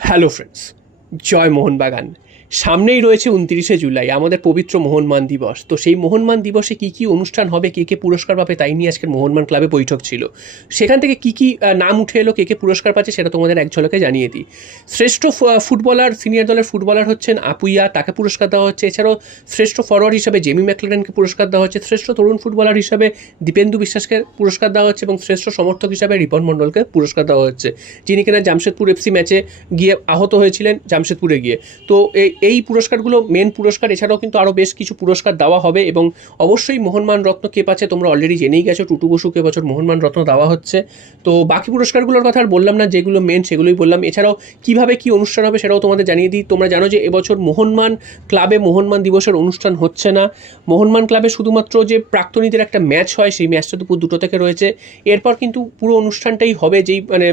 Hello friends জয় মোহনবাগান সামনেই রয়েছে উনত্রিশে জুলাই, আমাদের পবিত্র মোহনমান দিবস। তো সেই মোহনমান দিবসে কী কী অনুষ্ঠান হবে, কে কে পুরস্কার পাবে, তাই নিয়ে আজকের মোহনমান ক্লাবে বৈঠক ছিল। সেখান থেকে কী কী নাম উঠে এলো, কে কে পুরস্কার পাচ্ছে, সেটা তোমাদের এক ঝলকে জানিয়ে দিই। শ্রেষ্ঠ ফুটবলার, সিনিয়র দলের ফুটবলার হচ্ছেন আপুইয়া, তাকে পুরস্কার দেওয়া হচ্ছে। এছাড়াও শ্রেষ্ঠ ফরওয়ার্ড হিসাবে জেমি ম্যাকলেনকে পুরস্কার দেওয়া হচ্ছে। শ্রেষ্ঠ তরুণ ফুটবলার হিসাবে দীপেন্দু বিশ্বাসকে পুরস্কার দেওয়া হচ্ছে এবং শ্রেষ্ঠ সমর্থক হিসাবে রিপন মণ্ডলকে পুরস্কার দেওয়া হচ্ছে। যিনি কিনা জামশেদপুর এফসি ম্যাচে গিয়ে আহত হয়েছিলেন জামশেদপুরে গিয়ে। তো এই এই পুরস্কারগুলো মেন পুরস্কার, এছাড়াও কিন্তু আরও বেশ কিছু পুরস্কার দেওয়া হবে এবং অবশ্যই মোহনমান রত্ন কে পাচ্ছে তোমরা অলরেডি জেনেই গেছো, টুটু বসুকে বছর মোহনমান রত্ন দেওয়া হচ্ছে। তো বাকি পুরস্কারগুলোর কথা আর বললাম না, যেগুলো মেন সেগুলোই বললাম। এছাড়াও কীভাবে কি অনুষ্ঠান হবে সেটাও তোমাদের জানিয়ে দিই। তোমরা জানো যে এবছর মোহনমান ক্লাবে মোহনমান দিবসের অনুষ্ঠান হচ্ছে না। মোহনমান ক্লাবে শুধুমাত্র যে প্রাক্তনীদের একটা ম্যাচ হয়, সেই ম্যাচটা দুপুর দুটো থেকে রয়েছে। এরপর কিন্তু পুরো অনুষ্ঠানটাই হবে যেই মানে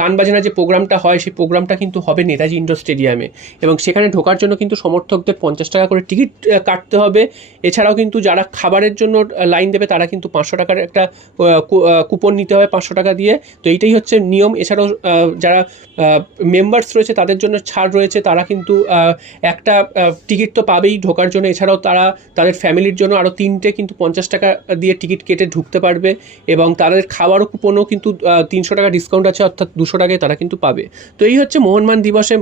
গান বাজনা যে প্রোগ্রামটা হয়, সেই প্রোগ্রামটা কিন্তু হবে নেতাজি ইন্ডোর স্টেডিয়ামে এবং সেখানে ঢোকার জন্য কিন্তু সমর্থকদের পঞ্চাশ টাকা করে টিকিট কাটতে হবে। এছাড়াও কিন্তু যারা খাবারের জন্য লাইন দেবে তারা কিন্তু পাঁচশো টাকার একটা কুপন নিতে হবে পাঁচশো টাকা দিয়ে। তো এইটাই হচ্ছে নিয়ম। এছাড়াও যারা মেম্বার্স রয়েছে তাদের জন্য ছাড় রয়েছে, তারা কিন্তু একটা টিকিট তো পাবেই ঢোকার জন্য। এছাড়াও তারা, তাদের ফ্যামিলির জন্য আরও তিনটে কিন্তু পঞ্চাশ টাকা দিয়ে টিকিট কেটে ঢুকতে পারবে এবং তাদের খাওয়ারও কুপনও কিন্তু তিনশো টাকা ডিসকাউন্ট আছে, অর্থাৎ দুশো টাকায় তারা কিন্তু পাবে। তো এই হচ্ছে মোহনমান দিবসে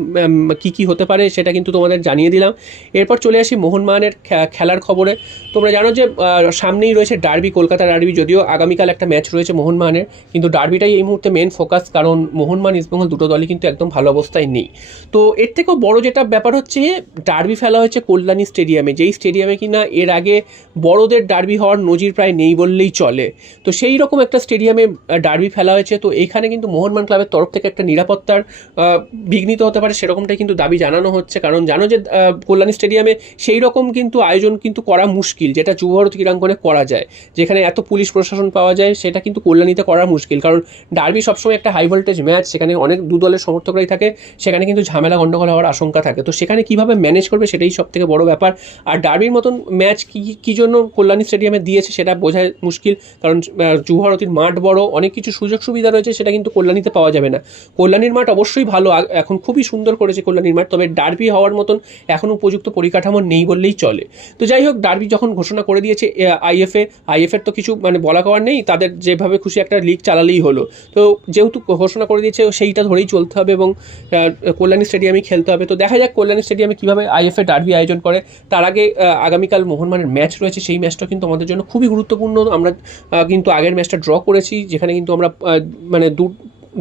কী কী হতে পারে সেটা কিন্তু তোমাদের জানিয়ে দিলাম। এরপর চলে আসি মোহনবাগানের খে- খেলার খবরে। তোমরা জানো যে সামনেই রয়েছে ডার্বি, কলকাতা ডার্বি, যদিও আগামীকাল একটা ম্যাচ রয়েছে মোহনবাগানের কিন্তু ডার্বিটাই এই মুহূর্তে মেন ফোকাস কারণ মোহনবাগান ইস্টবেঙ্গল দুটো দলই কিন্তু একদম ভালো অবস্থায় নেই। তো এর থেকেও বড় যেটা ব্যাপার হচ্ছে, ডার্বি ফেলা হয়েছে কল্যাণী স্টেডিয়ামে, যেই স্টেডিয়ামে কিনা এর আগে বড়দের ডার্বি হওয়ার নজির প্রায় নেই বললেই চলে। তো সেই রকম একটা স্টেডিয়ামে ডার্বি ফেলা হয়েছে, তো এখানে কিন্তু মোহনবাগান ক্লাবের তরফ থেকে একটা নিরাপত্তার বিঘ্নিত হতে পারে, সেরকমটাই কিন্তু দাবি জানানো হচ্ছে। কারণ জানো যে কল্যাণী স্টেডিয়ামে সেই রকম কিন্তু আয়োজন কিন্তু করা মুশকিল, যেটা যুবভারতী ক্রীড়াঙ্গনে করা যায়। যেখানে এত পুলিশ প্রশাসন পাওয়া যায়, সেটা কিন্তু কল্যাণীতে করা মুশকিল। কারণ ডার্বি সবসময় একটা হাই ভোল্টেজ ম্যাচ সেখানে অনেক দু দলের সমর্থকরাই থাকে, সেখানে কিন্তু ঝামেলা গণ্ডগোল হওয়ার আশঙ্কা থাকে। তো সেখানে কীভাবে ম্যানেজ করবে সেটাই সব থেকে বড় ব্যাপার। আর ডার্বির মতন ম্যাচ কী কী জন্য কল্যাণী স্টেডিয়ামে দিয়েছে সেটা বোঝা মুশকিল। কারণ যুবভারতীর মাঠ বড়, অনেক কিছু সুযোগ সুবিধা রয়েছে, সেটা কিন্তু কল্যাণীতে পাওয়া যাবে না। কল্যাণীর মাঠ অবশ্যই ভালো এখন খুবই সুন্দর করেছে কল্যাণীর মাঠ। তবে ডার্বি হওয়ার মতন এখন উপযুক্ত পরিকাঠামো নেই বললেই চলে। তো যাই হোক, ডার্বি যখন ঘোষণা করে দিয়েছে আইএফএ আইএফের তো কিছু মানে বলা কওয়ার নেই, তাদের যেভাবে খুশি একটা লিগ চালালেই হলো। তো যেহেতু ঘোষণা করে দিয়েছে, সেইটা ধরেই চলতে হবে এবং কল্যাণী স্টেডিয়ামে খেলতে হবে। তো দেখা যাক কল্যাণী স্টেডিয়ামে কীভাবে আইএফএ ডার্বি আয়োজন করে। তার আগে আগামীকাল মোহনবাগানের ম্যাচ রয়েছে, সেই ম্যাচটা কিন্তু আমাদের জন্য খুবই গুরুত্বপূর্ণ। আমরা কিন্তু আগের ম্যাচটা ড্র করেছি, যেখানে কিন্তু আমরা মানে দু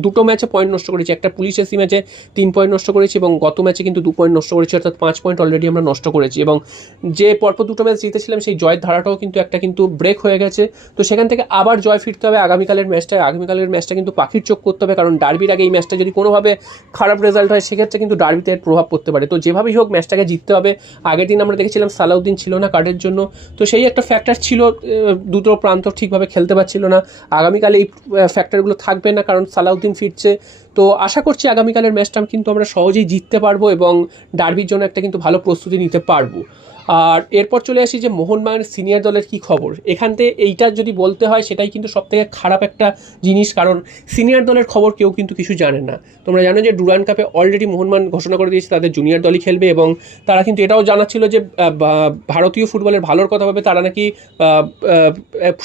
দুটো ম্যাচে পয়েন্ট নষ্ট করেছি। একটা পুলিশ এসি ম্যাচে তিন পয়েন্ট নষ্ট করেছি এবং গত ম্যাচে কিন্তু দু পয়েন্ট নষ্ট করেছি, অর্থাৎ পাঁচ পয়েন্ট অলরেডি আমরা নষ্ট করেছি। এবং যে পরপর দুটো ম্যাচ জিতেছিলাম, সেই জয়ের ধারাটাও কিন্তু একটা কিন্তু ব্রেক হয়ে গেছে। তো সেখান থেকে আবার জয় ফিরতে হবে আগামীকালের ম্যাচটা আগামীকালের ম্যাচটা কিন্তু পাখির চোখ করতে হবে, কারণ ডার্বির আগে এই ম্যাচটা যদি কোনোভাবে খারাপ রেজাল্ট হয়, সেক্ষেত্রে কিন্তু ডার্বিতে প্রভাব পড়তে পারে। তো যেভাবেই হোক, ম্যাচটাকে জিততে হবে। আগের দিন আমরা দেখেছিলাম সালাউদ্দিন ছিল না কার্ডের জন্য। তো সেই একটা ফ্যাক্টর ছিল দুটো প্রান্ত ঠিকভাবে খেলতে পারছিল না। আগামীকালে এই ফ্যাক্টরগুলো থাকবে না, কারণ সালাউদ্দিন ফিরছে। তো আশা করছি আগামীকালের ম্যাচটা কিন্তু আমরা সহজেই জিততে পারব এবং ডার্বির জন্য একটা কিন্তু ভালো প্রস্তুতি নিতে পারব। আর এরপর চলে আসি যে মোহনবাগান সিনিয়র দলের কি খবর? এখান থেকে এইটা যদি বলতে হয়, সেটাই কিন্তু সব থেকে খারাপ একটা জিনিস, কারণ সিনিয়র দলের খবর কেউ কিন্তু কিছু জানে না। তোমরা জানো যে ডুরান কাপে অলরেডি মোহনবাগান ঘোষণা করে দিয়েছে, তাদের জুনিয়র দলই খেলবে এবং তারা কিন্তু এটাও জানাচ্ছিল যে ভারতীয় ফুটবলের ভালোর কথা ভাবে তারা নাকি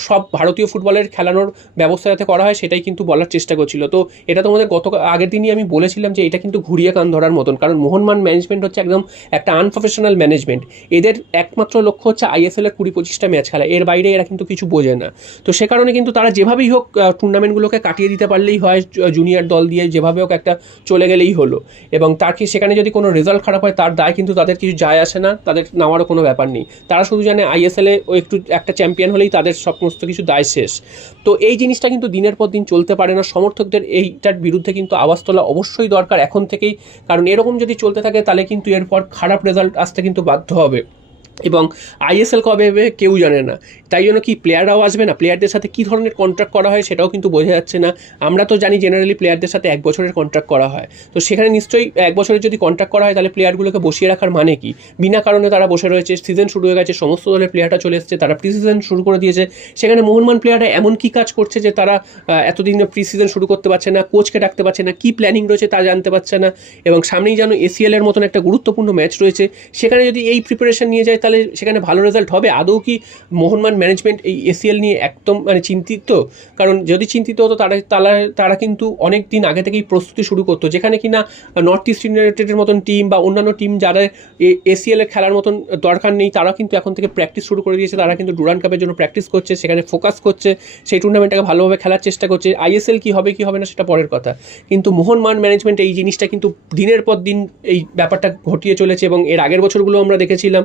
সব ভারতীয় ফুটবলের খেলানোর ব্যবস্থা যাতে করা হয়, সেটাই কিন্তু বলার চেষ্টা করছিল। তো এটা তোমাদের গত আগের দিনই আমি বলেছিলাম যে, এটা কিন্তু ঘুরিয়ে কান ধরার মতন, কারণ মোহনমান ম্যানেজমেন্ট হচ্ছে একদম একটা আনপ্রফেশনাল ম্যানেজমেন্ট এদের একমাত্র লক্ষ্য হচ্ছে আইএসএল এর কুড়ি পঁচিশটা ম্যাচ খেলা। এর বাইরে এরা কিন্তু কিছু বোঝে না। তো সে কারণে কিন্তু তারা যেভাবেই হোক টুর্নামেন্টগুলোকে কাটিয়ে দিতে পারলেই হয় জুনিয়র দল দিয়ে যেভাবে হোক একটা চলে গেলেই হলো। এবং তার কি, সেখানে যদি কোনো রেজাল্ট খারাপ হয়, তার দায় কিন্তু তাদের কিছু যায় আসে না, তাদের নেওয়ারও কোনো ব্যাপার নেই। তারা শুধু জানে আইএসএলে একটু, একটা চ্যাম্পিয়ন হলেই তাদের সমস্ত কিছু দায় শেষ। তো এই জিনিসটা কিন্তু দিনের পর দিন চলতে পারে না। সমর্থকদের এইটার বিরুদ্ধে কিন্তু আওয়াজ তোলা অবশ্যই দরকার এখন থেকেই। কারণ এরকম যদি চলতে থাকে, তাহলে কিন্তু এরপর খারাপ রেজাল্ট আসতে কিন্তু বাধ্য হবে। এবং আইএসএল কবে হবে কেউ জানে না। তাই জন্য কি প্লেয়াররাও আসবে না? প্লেয়ারদের সাথে কী ধরনের কন্ট্রাক্ট করা হয় সেটাও কিন্তু বোঝা যাচ্ছে না। আমরা তো জানি জেনারেলি প্লেয়ারদের সাথে এক বছরের কন্ট্রাক্ট করা হয়। তো সেখানে নিশ্চয়ই এক বছরের যদি কন্ট্রাক্ট করা হয়, তাহলে প্লেয়ারগুলোকে বসিয়ে রাখার মানে কি? বিনা কারণে তারা বসে রয়েছে সিজন শুরু হয়ে গেছে, সমস্ত দলের প্লেয়াররা চলে এসেছে, তারা প্রি সিজন শুরু করে দিয়েছে। সেখানে মোহনমান প্লেয়াররা এমন কি কাজ করছে যে তারা এতদিন প্রি সিজন শুরু করতে পারছে না কোচকে ডাকতে পারছে না, কি প্ল্যানিং রয়েছে তা জানতে পারছে না। এবং সামনেই যেন এসিএলের মতন একটা গুরুত্বপূর্ণ ম্যাচ রয়েছে। সেখানে যদি এই প্রিপারেশন নিয়ে যায় তাহলে সেখানে ভালো রেজাল্ট হবে। আদৌ কি মোহনমান ম্যানেজমেন্ট এই এসিএল নিয়ে একদম মানে চিন্তিত? কারণ যদি চিন্তিত হতো তারা তারা তারা কিন্তু অনেক দিন আগে থেকেই প্রস্তুতি শুরু করতো। যেখানে কিনা নর্থ ইস্ট ইউনাইটেডের মতন টিম বা অন্যান্য টিম যারা এসিএল এ খেলার মতন দরকার নেই, তারা কিন্তু এখন থেকে প্র্যাকটিস শুরু করে দিয়েছে। তারা কিন্তু ডুরান কাপের জন্য প্র্যাকটিস করছে, সেখানে ফোকাস করছে। সেই টুর্নামেন্টটাকে ভালোভাবে খেলার চেষ্টা করছে। আইএসএল কি হবে কি হবে না, সেটা পরের কথা। কিন্তু মোহনমান ম্যানেজমেন্ট এই জিনিসটা কিন্তু দিনের পর দিন এই ব্যাপারটা ঘটিয়ে চলেছে এবং এর আগের বছরগুলো আমরা দেখেছিলাম।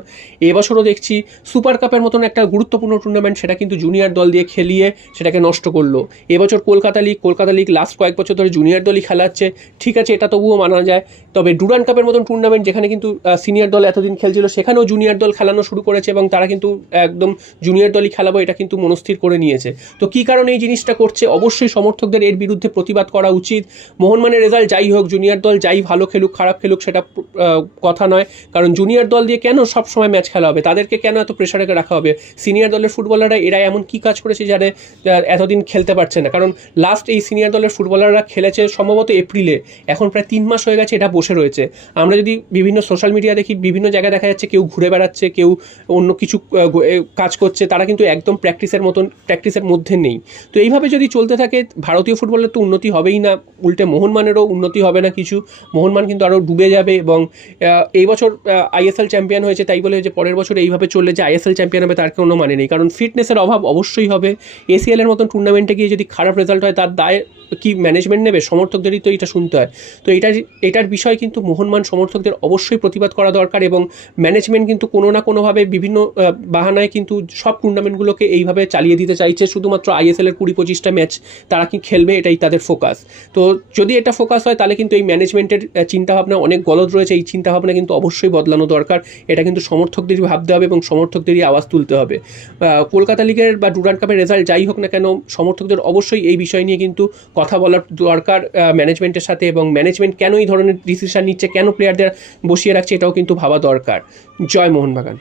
এবছরও দেখছি সুপার কাপের মতন একটা গুরুত্বপূর্ণ টুর্নামেন্ট সেটা কিন্তু জুনিয়র দল দিয়ে খেলিয়ে সেটাকে নষ্ট করল। এবছর Kolkata league Kolkata league last কয়েক বছর ধরে জুনিয়র দলই খেলাচ্ছে। ঠিক আছে, এটা তবুও মানা যায়। তবে ডুরান কাপের মতন টুর্নামেন্ট যেখানে কিন্তু সিনিয়র দল এতদিন খেলছিল, সেখানেও জুনিয়র দল খেলানো শুরু করেছে এবং তারা কিন্তু একদম জুনিয়র দলই খেলাবো এটা কিন্তু মনস্থির করে নিয়েছে। তো কী কারণে এই জিনিসটা করছে? অবশ্যই সমর্থকদের এর বিরুদ্ধে প্রতিবাদ করা উচিত। মোহনমানের রেজাল্ট যাই হোক জুনিয়র দল যাই ভালো খেলুক, খারাপ খেলুক, সেটা কথা নয়। কারণ জুনিয়র দল দিয়ে কেন সব সময় ম্যাচ খেলা হবে? তাদেরকে কেন এত প্রেশারে রাখা হবে? সিনিয়র দলের ফুটবলাররা এরা এমন কি কাজ করেছে যারা এতদিন খেলতে পারছে না? কারণ লাস্ট এই সিনিয়র দলের ফুটবলাররা খেলেছে সম্ভবত এপ্রিলে। এখন প্রায় তিন মাস হয়ে গেছে এটা বসে রয়েছে। আমরা যদি বিভিন্ন সোশ্যাল মিডিয়া দেখি, বিভিন্ন জায়গায় দেখা যাচ্ছে কেউ ঘুরে বেড়াচ্ছে, কেউ অন্য কিছু কাজ করছে, তারা কিন্তু একদম প্র্যাকটিসের মতন প্র্যাকটিসের মধ্যে নেই। তো এইভাবে যদি চলতে থাকে, ভারতীয় ফুটবলের তো উন্নতি হবেই না। উল্টে মোহনমানেরও উন্নতি হবে না কিছু। মোহনমান কিন্তু আরও ডুবে যাবে এবং এই বছর আইএসএল চ্যাম্পিয়ন হয়েছে, তাই বলে যে পরের বছর এইভাবে চললে যে আইএসএল চ্যাম্পিয়ন হবে, তার কোনো মানে নেই। কারণ ফিটনেসের অভাব অবশ্যই হবে। এসিএলের মতন টুর্নামেন্টে গিয়ে যদি খারাপ রেজাল্ট হয়, তার দায় কি ম্যানেজমেন্ট নেবে? সমর্থকদেরই তো এটা শুনতে হয়। তো এটার এটার বিষয় কিন্তু মোহনমান সমর্থকদের অবশ্যই প্রতিবাদ করা দরকার এবং ম্যানেজমেন্ট কিন্তু কোনো না কোনোভাবে বিভিন্ন বাহানায় কিন্তু সব টুর্নামেন্টগুলোকে এইভাবে চালিয়ে দিতে চাইছে। শুধুমাত্র আইএসএল এর কুড়ি পঁচিশটা ম্যাচ তারা কি খেলবে এটাই তাদের ফোকাস তো যদি এটা ফোকাস হয়, তাহলে কিন্তু এই ম্যানেজমেন্টের চিন্তাভাবনা অনেক গলদ রয়েছে। এই চিন্তাভাবনা কিন্তু অবশ্যই বদলানো দরকার। এটা কিন্তু সমর্থকদেরই ভাবতে হবে এবং সমর্থকদেরই আওয়াজ তুলতে হবে। কলকাতা লিগের বা ডুরান কাপের রেজাল্ট যাই হোক না কেন, সমর্থকদের অবশ্যই এই বিষয় নিয়ে কিন্তু কথা বলার দরকার ম্যানেজমেন্টের সাথে এবং ম্যানেজমেন্ট কেন এই ধরনের ডিসিশন নিচ্ছে, কেন প্লেয়ারদের বসিয়ে রাখছে এটাও কিন্তু ভাবা দরকার। জয় মোহনবাগান।